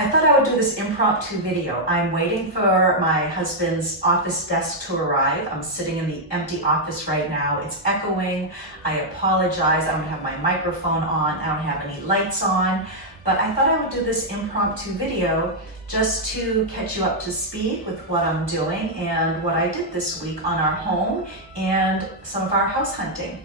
I thought I would do this impromptu video. I'm waiting for my husband's office desk to arrive. I'm sitting in the empty office right now. It's echoing. I apologize. I don't have my microphone on. I don't have any lights on. But I thought I would do this impromptu video just to catch you up to speed with what I'm doing and what I did this week on our home and some of our house hunting.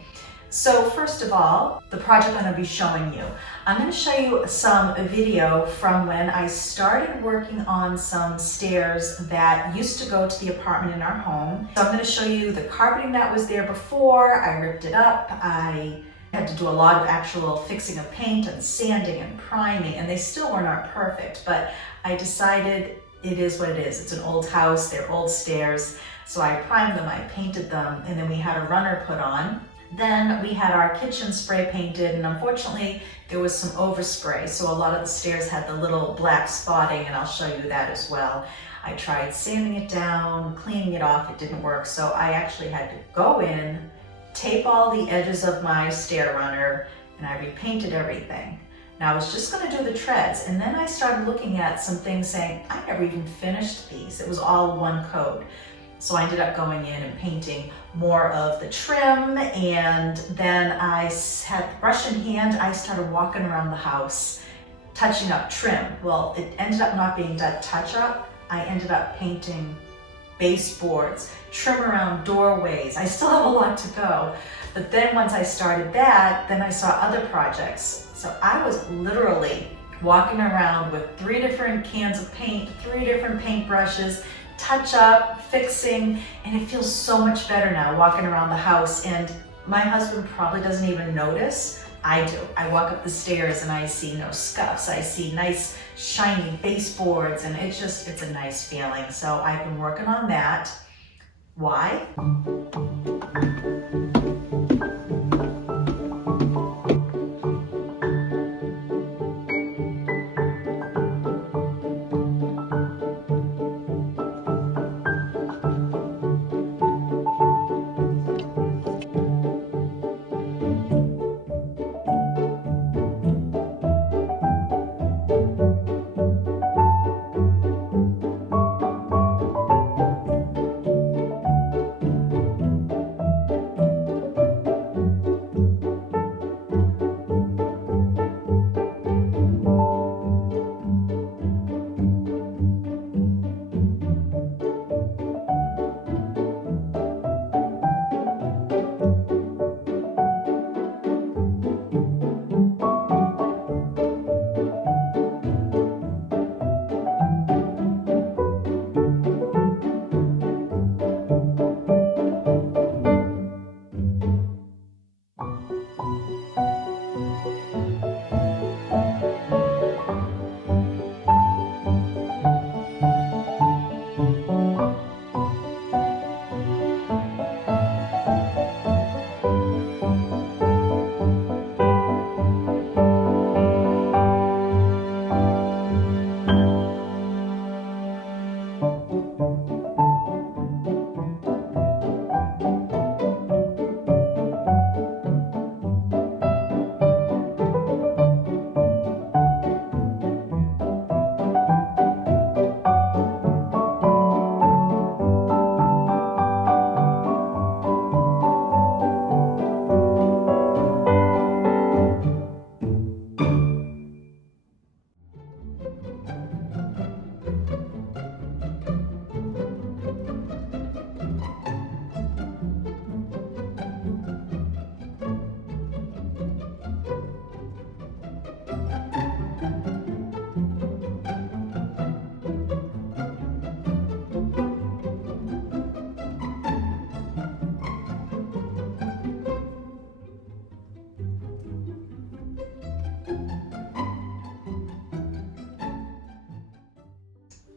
So first of all, the project I'm going to be showing you. I'm going to show you some video from when I started working on some stairs that used to go to the apartment in our home. So I'm going to show you the carpeting that was there before. I ripped it up. I had to do a lot of actual fixing of paint and sanding and priming, and they still were not perfect, but I decided it is what it is. It's an old house, they're old stairs. So I primed them, I painted them, and then we had a runner put on. Then we had our kitchen spray painted, and unfortunately there was some overspray, so a lot of the stairs had the little black spotting, and I'll show you that as well. I tried sanding it down, cleaning it off, it didn't work, so I actually had to go in, tape all the edges of my stair runner, and I repainted everything. Now I was just going to do the treads, and then I started looking at some things saying, I never even finished these. It was all one coat. So I ended up going in and painting more of the trim, and then I had the brush in hand. I started walking around the house, touching up trim. Well, it ended up not being that touch-up. I ended up painting baseboards, trim around doorways. I still have a lot to go. But then once I started that, then I saw other projects. So I was literally walking around with 3 different cans of paint, 3 different paint brushes, touch up, fixing, and it feels so much better now walking around the house. And my husband probably doesn't even notice. I do. I walk up the stairs and I see no scuffs. I see nice shiny baseboards, and it's a nice feeling. So I've been working on that. Why?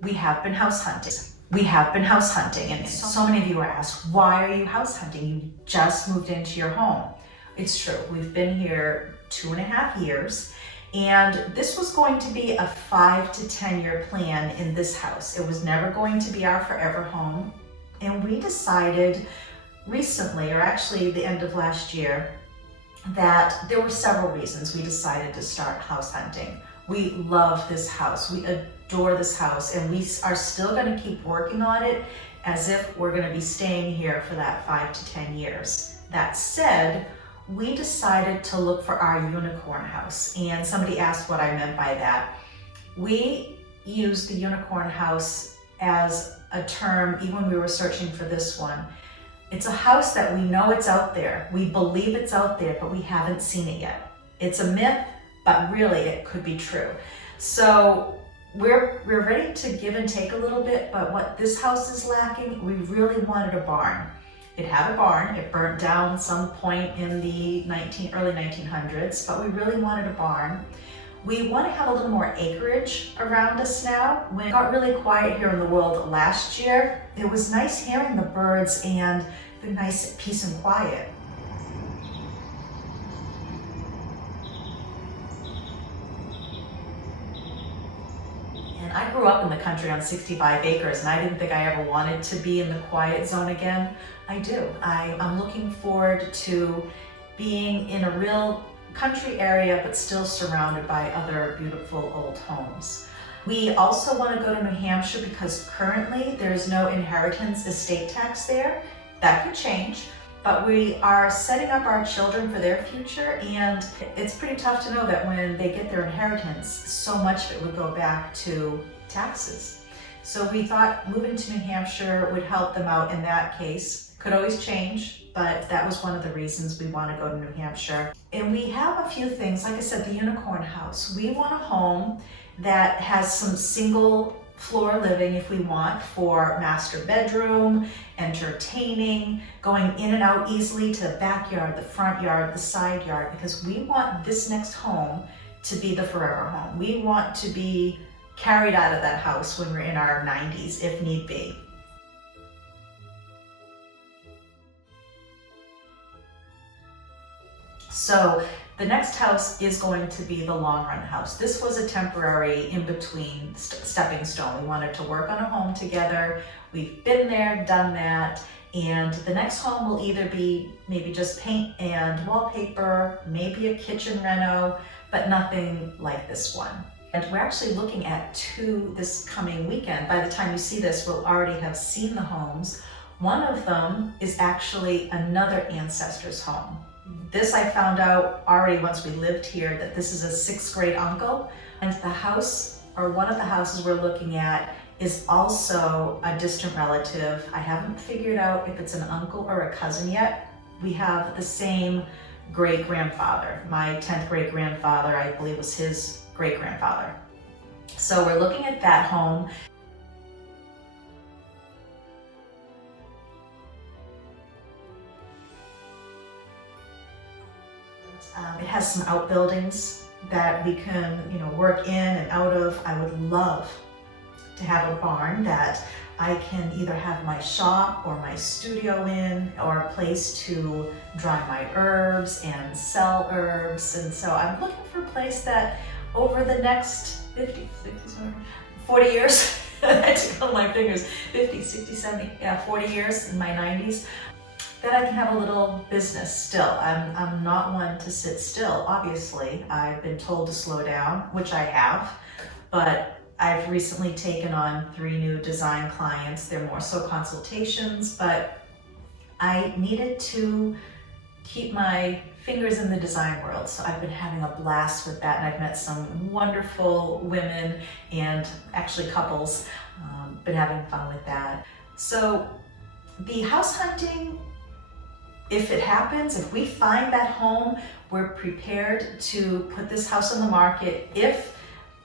We have been house hunting. And so many of you are asked, why are you house hunting? You just moved into your home. It's true, we've been here 2.5 years, and this was going to be a 5 to 10 year plan in this house. It was never going to be our forever home. And we decided recently, or actually the end of last year, that there were several reasons we decided to start house hunting. We love this house. We adore this house, and we are still going to keep working on it as if we're going to be staying here for that 5 to 10 years. That said, we decided to look for our unicorn house, and somebody asked what I meant by that. We used the unicorn house as a term even when we were searching for this one. It's a house that we know it's out there. We believe it's out there, but we haven't seen it yet. It's a myth, but really it could be true. So we're ready to give and take a little bit, but what this house is lacking, we really wanted a barn. It had a barn. It burnt down some point in the early 1900s, but we really wanted a barn. We want to have a little more acreage around us now. When it got really quiet here in the world last year, it was nice hearing the birds and the nice peace and quiet. And I grew up in the country on 65 acres, and I didn't think I ever wanted to be in the quiet zone again. I do. I'm looking forward to being in a real country area, but still surrounded by other beautiful old homes. We also want to go to New Hampshire because currently there's no inheritance estate tax there. That could change, but we are setting up our children for their future, and it's pretty tough to know that when they get their inheritance, so much of it would go back to taxes. So we thought moving to New Hampshire would help them out in that case. Could always change, but that was one of the reasons we want to go to New Hampshire. And we have a few things, like I said, the unicorn house. We want a home that has some single floor living if we want, for master bedroom, entertaining, going in and out easily to the backyard, the front yard, the side yard, because we want this next home to be the forever home. We want to be carried out of that house when we're in our 90s, if need be. So the next house is going to be the long run house. This was a temporary in-between stepping stone. We wanted to work on a home together. We've been there, done that, and the next home will either be maybe just paint and wallpaper, maybe a kitchen reno, but nothing like this one. And we're actually looking at 2 this coming weekend. By the time you see this, we'll already have seen the homes. One of them is actually another ancestor's home. This I found out already once we lived here, that this is a 6th grade uncle, and the house, or one of the houses we're looking at, is also a distant relative. I haven't figured out if it's an uncle or a cousin yet. We have the same great-grandfather. My 10th great-grandfather, I believe, was his great-grandfather. So we're looking at that home. It has some outbuildings that we can, work in and out of. I would love to have a barn that I can either have my shop or my studio in, or a place to dry my herbs and sell herbs. And so I'm looking for a place that over the next 50, 60, 70, 40 years, I had to count my fingers, 50, 60, 70, 40 years in my 90s, that I can have a little business still. I'm not one to sit still, obviously. I've been told to slow down, which I have, but I've recently taken on 3 new design clients. They're more so consultations, but I needed to keep my fingers in the design world. So I've been having a blast with that, and I've met some wonderful women and actually couples. Been having fun with that. So the house hunting, if it happens, if we find that home, we're prepared to put this house on the market if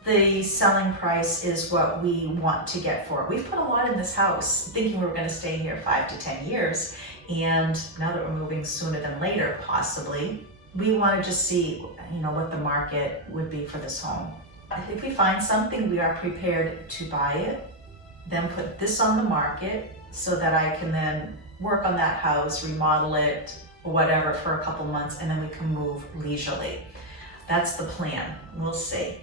the selling price is what we want to get for it. We've put a lot in this house thinking we were going to stay here 5 to 10 years. And now that we're moving sooner than later, possibly, we want to just see, what the market would be for this home. If we find something, we are prepared to buy it, then put this on the market so that I can then work on that house, remodel it, whatever, for a couple months, and then we can move leisurely. That's the plan. We'll see.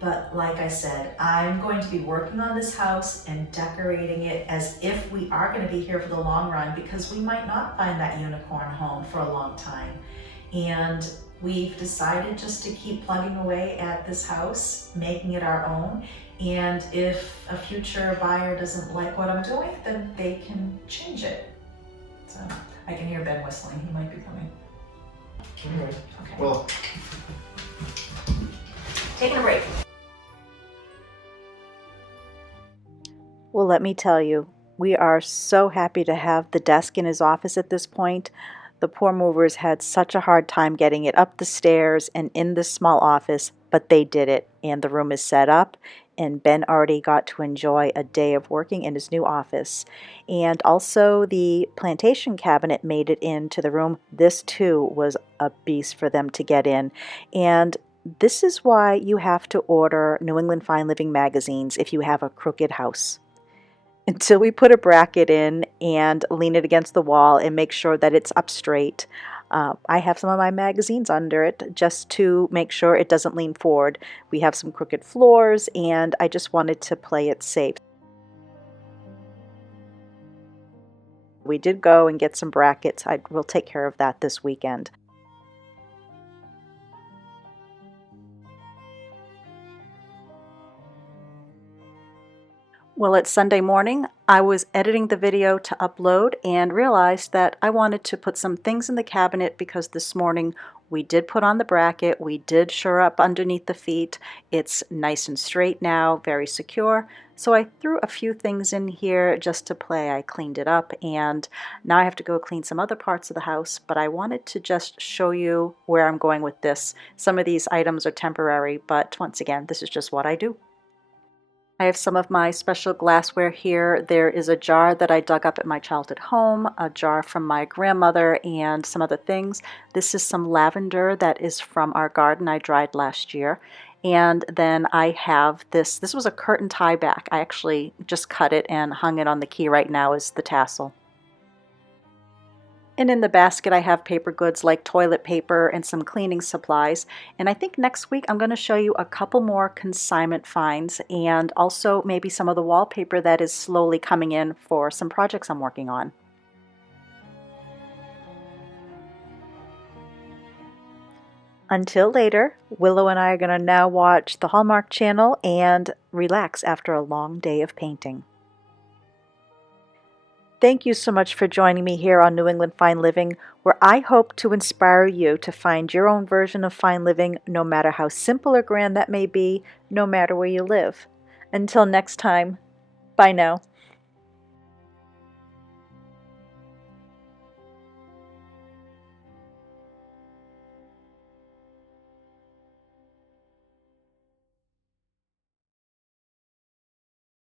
But like I said, I'm going to be working on this house and decorating it as if we are going to be here for the long run, because we might not find that unicorn home for a long time. And we've decided just to keep plugging away at this house, making it our own. And if a future buyer doesn't like what I'm doing, then they can change it. So I can hear Ben whistling. He might be coming. All right. Okay. Well, Taking a break. Well, let me tell you, we are so happy to have the desk in his office at this point. The poor movers had such a hard time getting it up the stairs and in this small office, but they did it, and the room is set up, and Ben already got to enjoy a day of working in his new office. And also the plantation cabinet made it into the room. This too was a beast for them to get in. And this is why you have to order New England Fine Living magazines if you have a crooked house. Until we put a bracket in and lean it against the wall and make sure that it's up straight. I have some of my magazines under it just to make sure it doesn't lean forward. We have some crooked floors, and I just wanted to play it safe. We did go and get some brackets. I will take care of that this weekend. Well, it's Sunday morning. I was editing the video to upload and realized that I wanted to put some things in the cabinet because this morning we did put on the bracket, we did shore up underneath the feet. It's nice and straight now, very secure. So I threw a few things in here just to play. I cleaned it up, and now I have to go clean some other parts of the house, but I wanted to just show you where I'm going with this. Some of these items are temporary, but once again, this is just what I do. I have some of my special glassware here. There is a jar that I dug up at my childhood home, a jar from my grandmother, and some other things. This is some lavender that is from our garden I dried last year. And then I have this. This was a curtain tie back. I actually just cut it and hung it on the key right now as the tassel. And in the basket I have paper goods like toilet paper and some cleaning supplies. And I think next week I'm going to show you a couple more consignment finds and also maybe some of the wallpaper that is slowly coming in for some projects I'm working on. Until later, Willow and I are going to now watch the Hallmark Channel and relax after a long day of painting. Thank you so much for joining me here on New England Fine Living, where I hope to inspire you to find your own version of fine living, no matter how simple or grand that may be, no matter where you live. Until next time, bye now.